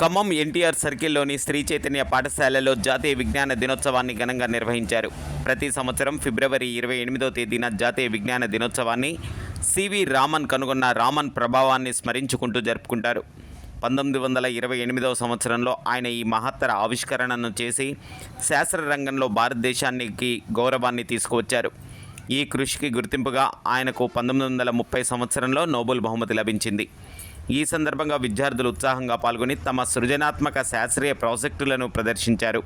ఖమ్మం ఎన్టీఆర్ సర్కిల్లోని శ్రీ చైతన్య పాఠశాలలో జాతీయ విజ్ఞాన దినోత్సవాన్ని ఘనంగా నిర్వహించారు. ప్రతి సంవత్సరం ఫిబ్రవరి 28వ తేదీన జాతీయ విజ్ఞాన దినోత్సవాన్ని సివి రామన్ కనుగొన్న రామన్ ప్రభావాన్ని స్మరించుకుంటూ జరుపుకుంటారు. 1928వ సంవత్సరంలో ఆయన ఈ మహత్తర ఆవిష్కరణను చేసి శాస్త్ర రంగంలో భారతదేశానికి గౌరవాన్ని తీసుకువచ్చారు. ఈ కృషికి గుర్తింపుగా ఆయనకు 1930 సంవత్సరంలో నోబెల్ బహుమతి లభించింది. ఈ సందర్భంగా విద్యార్థులు ఉత్సాహంగా పాల్గొని తమ సృజనాత్మక శాస్త్రీయ ప్రాజెక్టులను ప్రదర్శించారు.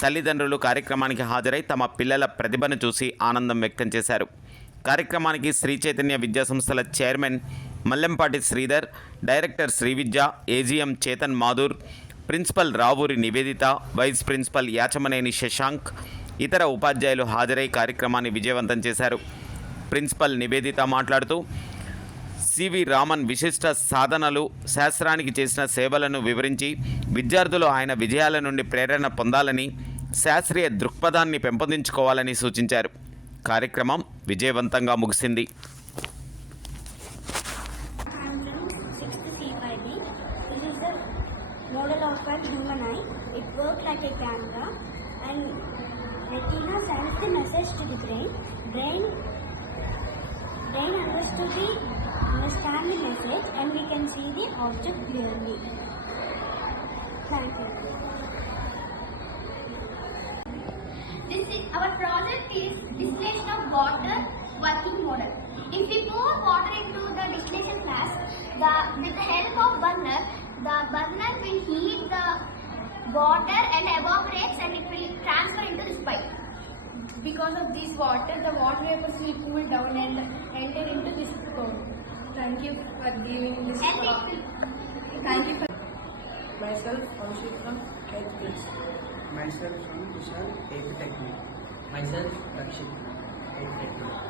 తల్లిదండ్రులు కార్యక్రమానికి హాజరై తమ పిల్లల ప్రతిభను చూసి ఆనందం వ్యక్తం చేశారు. కార్యక్రమానికి శ్రీ చైతన్య విద్యా సంస్థల chairman Mallempati Sridhar, director Srividya, AGM Chetan Madhur, principal Ravuri Niveditha, vice principal Yachamaneni Shashank, ఇతర ఉపాధ్యాయులు హాజరై కార్యక్రమాన్ని విజయవంతం చేశారు. ప్రిన్సిపల్ నివేదిత మాట్లాడుతూ సివి రామన్ విశిష్ట సాధనలు, శాస్త్రానికి చేసిన సేవలను వివరించి విద్యార్థులు ఆయన విజయాల నుండి ప్రేరణ పొందాలని, శాస్త్రీయ దృక్పథాన్ని పెంపొందించుకోవాలని సూచించారు. కార్యక్రమం విజయవంతంగా ముగిసింది. Understand the message and we can see the object clearly. Thank you. Our project is distillation of water working model. If we pour water into the distillation flask, with the help of burner, the burner will heat the water and evaporates and it will transfer into this pipe. Because of this water, the water vapors will cool down and enter into this cone. Thank you for giving this talk. Thank you for myself Kaushik from 8th class. Myself from Vishal 8th technique. Myself Rakshit 8th technique.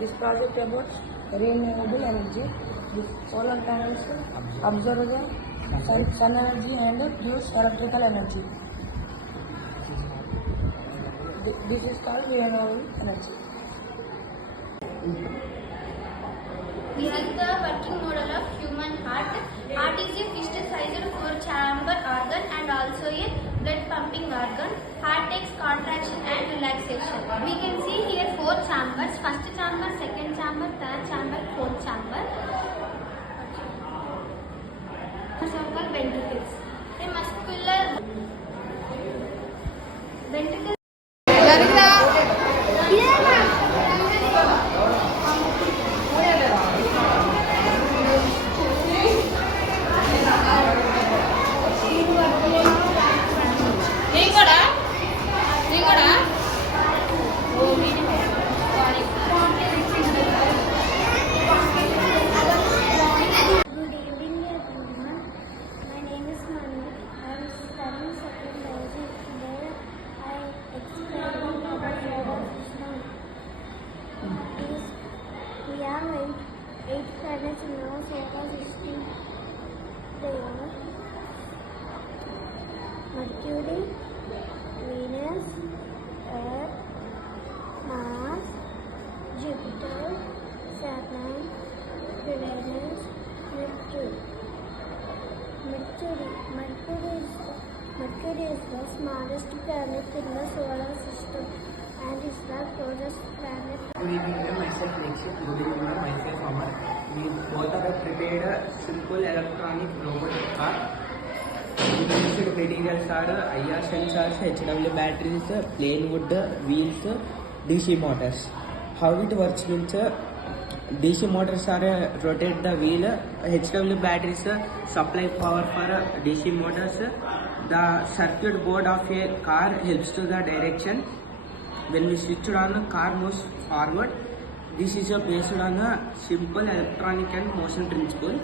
This project about renewable energy, the solar panels, observer, sun energy and produce electrical energy. This is called renewable energy. We have the working model of human heart. Heart is a fist-sized 4-chamber organ and also a blood pumping organ. Heart takes contraction and relaxation. We can see here 4 chambers: first chamber, second chamber, third chamber, fourth chamber. These are called ventricles. A muscular ventricle. Eight planets in our solar system. They are Mercury, Venus, Earth, Mars, Jupiter, Saturn, Uranus, Neptune. Mercury is the smallest planet in the solar system and is the closest planet. Good evening, myself Nikshit. Good evening, myself Amar. We both have prepared a simple electronic robot car. Used materials are IR sensors, HW batteries, plain wood, wheels, DC motors. How it works means DC motors are rotate the wheel, HW batteries supply power for DC motors. The circuit board of a car helps to the direction. When we switch on, the car moves forward. This is based on a simple electronic and motion principle.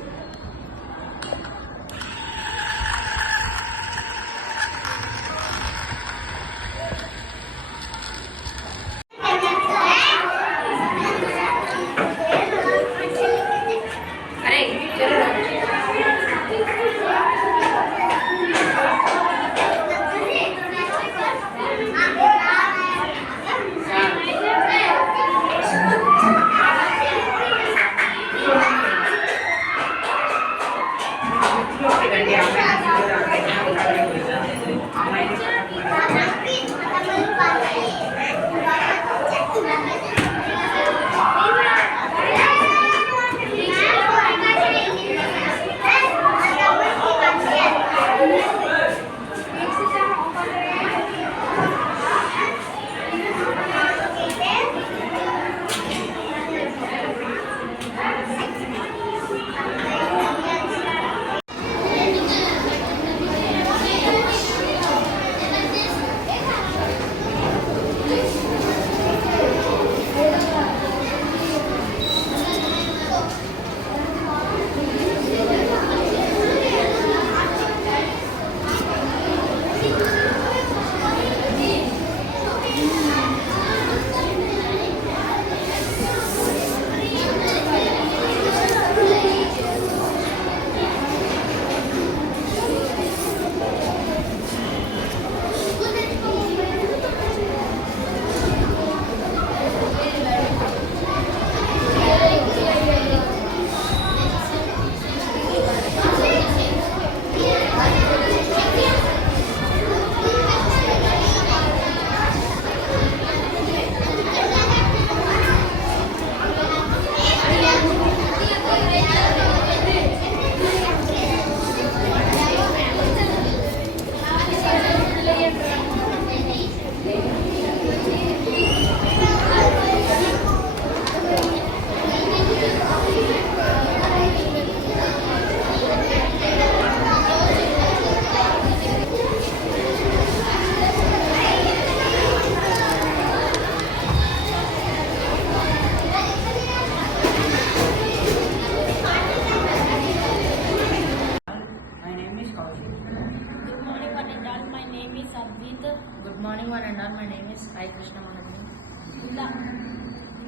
is Sai Krishna Mahatma.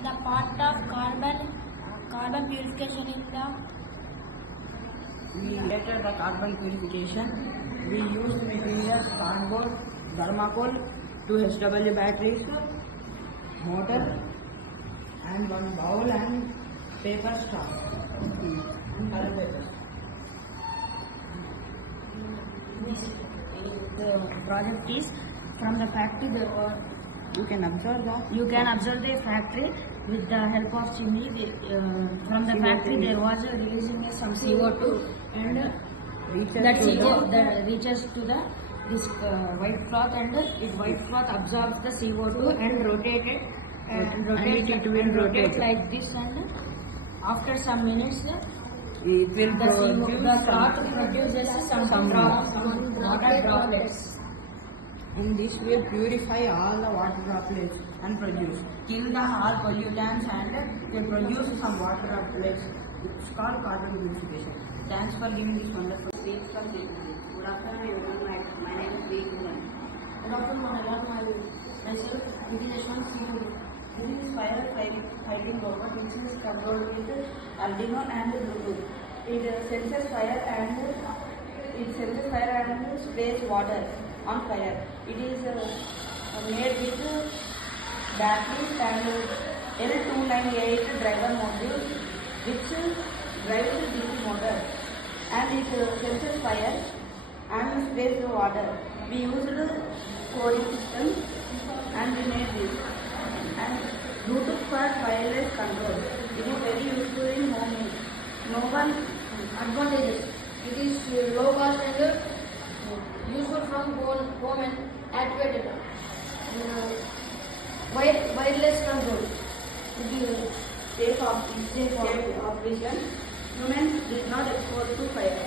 The part of carbon purification in the We detected the carbon purification. We used materials cardboard, thermocol, 2 HW batteries, motor, and 1 bowl and paper straw and color paper. The project is from the factory. You can observe The factory with the help of chimney. From the factory there was releasing some CO2 and that reaches to the this white cloth, and white cloth absorbs the CO2 and rotates like this, and after some minutes It will the cloth produces some water droplets. In this way, purify all the water droplets and kill all pollutants, and they produce some water droplets. It's called carbon purification. Thanks for giving this wonderful speech from this. Good afternoon, everyone. My name is V. Kuman. Good afternoon, myself, Vigileshwan Singh. This is spiral fighting robot which is controlled with Arduino and Bluetooth. It senses fire and sprays water on fire. It is made with batteries and L298 driver module which drives the DC motor, and it senses fire and sprays the water. We used coding system and we made this. And Bluetooth for wireless control. It is very useful in home use. No one Advantages: it is low cost and useful from home and activated. Wireless control. it is safe operation. Humans did not expose to fire.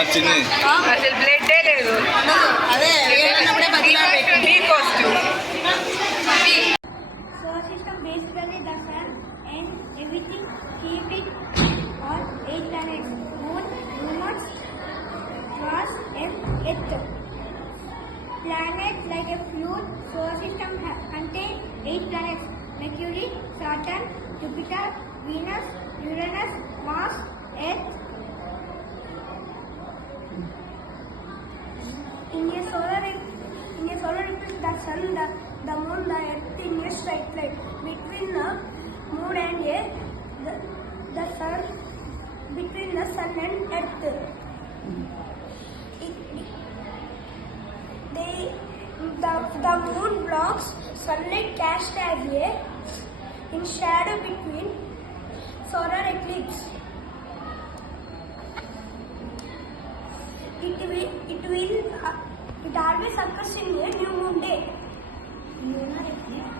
వచ్చింది అసలు blood లేదు అదే B positive solar system basically the sun and everything keep it on 8 planets: Moon, Venus, Mars, and Earth. Planets like a fuel solar system contain 8 planets: Mercury, Saturn, Jupiter, Venus, Uranus, Mars, Earth. In a solar eclipse, the sun, the moon, the earth in a straight line. Between the moon and earth, the sun, between the sun and earth. The moon blocks sunlight cast as a in shadow between solar eclipse. It always occurs in a new moon day. Lunar eclipse,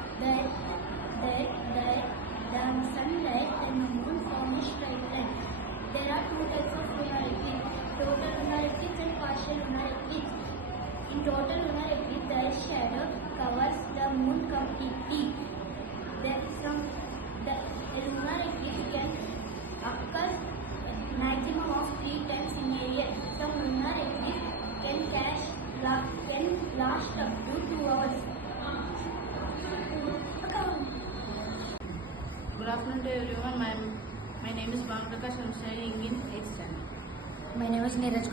the sunlight and the moon form a straight line. There are two types of lunar eclipse: total lunar eclipse and partial lunar eclipse. In total lunar eclipse, there is shadow afternoon to everyone. My name is Bangprakash. I am studying in 8th standard. My name is Neeraj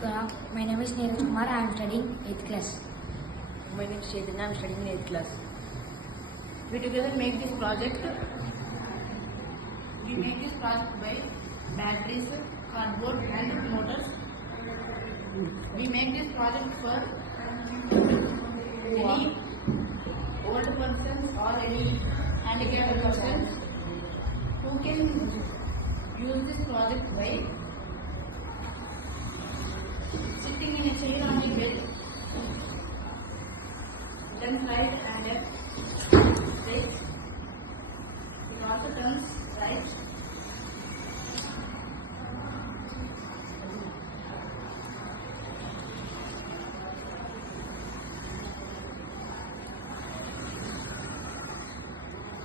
Kumar. I am studying 8th class. My name is Chaitanya. I am studying in 8th class. We together make this project. We make this project by batteries, cardboard and motors. We make this project for any old persons or any handicapped persons who can use this project by sitting in a chair on the bed, then right and left, straight. It also turns right.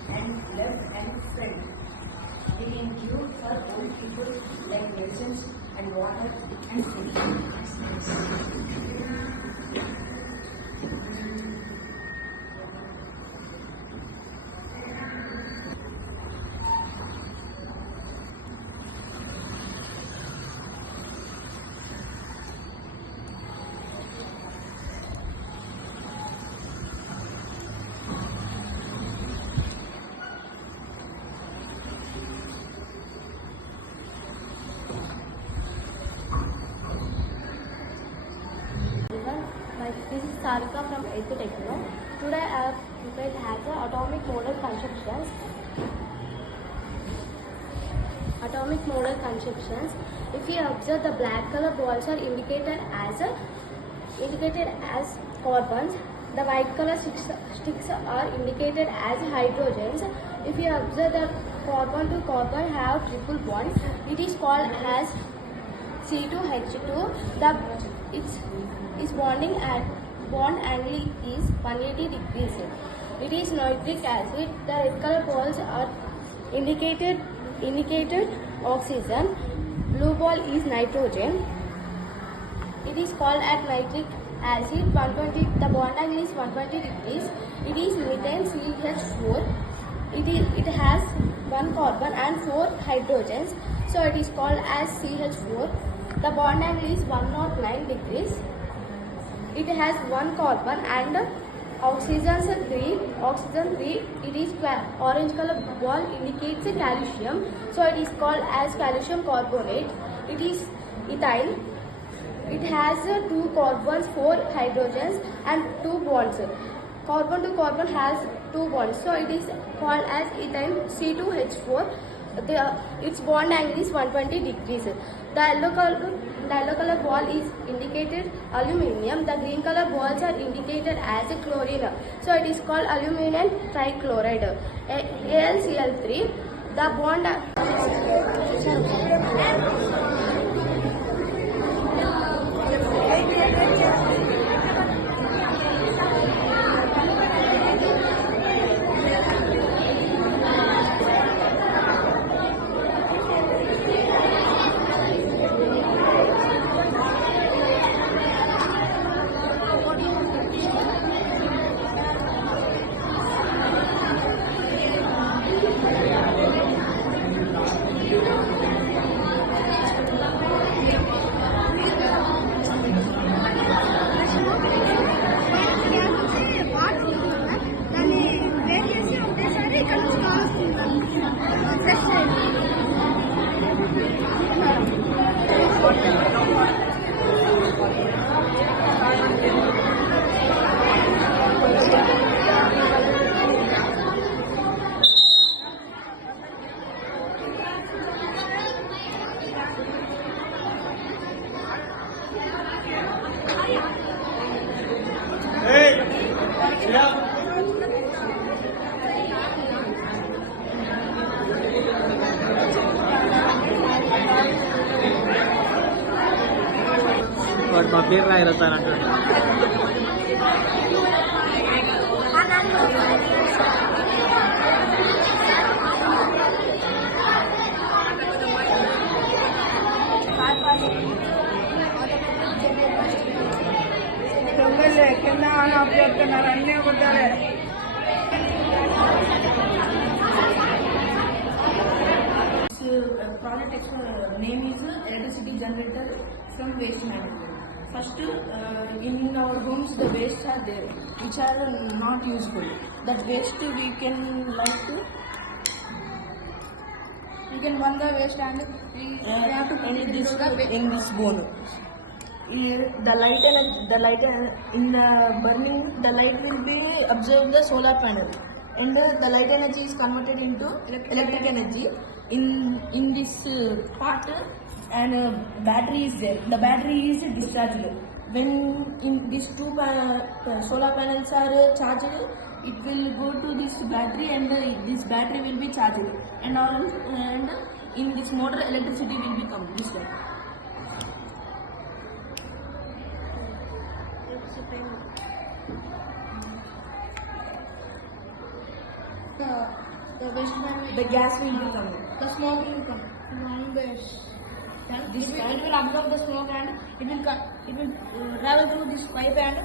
And left and front. We can give for old people like medicines and water and food. This is Sarika from 8th Techno. Today I have prepared hazard atomic model conceptions. If you observe, the black color balls are indicated as carbons. The white color sticks are indicated as hydrogens. If you observe, the carbon to carbon have triple bond. It is called as C2H2. Its bond angle is 180 degrees. It is nitric acid. The red color balls are indicated oxygen. Blue ball is nitrogen. It is called as nitric acid. The bond angle is 120 degrees. It is methane CH4. It has 1 carbon and 4 hydrogens. So it is called as CH4. The bond angle is 109 degrees. It has 1 carbon and oxygen 3. It is orange color ball indicates calcium. So it is called as calcium carbonate. It is ethyl. It has 2 carbons, 4 hydrogens and 2 bonds. Carbon to carbon has 2 bonds. So it is called as ethyl C2H4. Its bond angle is 120 degrees. The yellow color ball is indicated aluminium. The green color balls are indicated as chlorine. So it is called aluminum trichloride. AlCl3. The bond వాడు మా పేరు రాయరతానంటాడు. దొంగలే కింద of చేస్తున్నారు, అన్నీ కొట్టాలి. project name is electricity generator from waste management. First, in our homes the wastes are there which are not useful. That waste we can burn the waste and we have to put it into in this bone. The light in the burning, the light will be absorb the solar panel, and the light energy is converted into electric energy. In this part, and battery is there. The battery is dischargeable. When in these two solar panels are charged, it will go to this battery, and this battery will be charged. And in this motor, electricity will become this way. the waste management, The gas will be coming. the smoke will come from waste. It will absorb the smoke and it will travel through this pipe and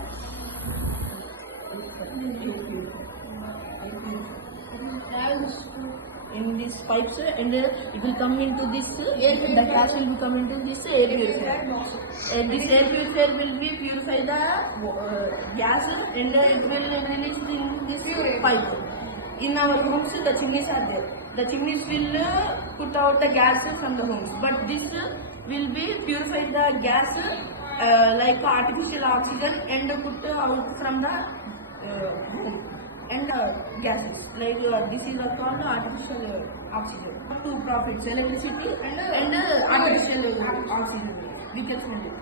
In these pipes, and it will come into this. The gas will be coming into this air purifier. And this air purifier will be purify the gas, and it will release in this pipe. In our homes, the chimneys are there. The chimneys will put out the gas from the homes, but this will be purify the gas like artificial oxygen and put out from the home. And gases like this is called artificial oxygen. Two profits: electricity and artificial oxygen. We can smell it.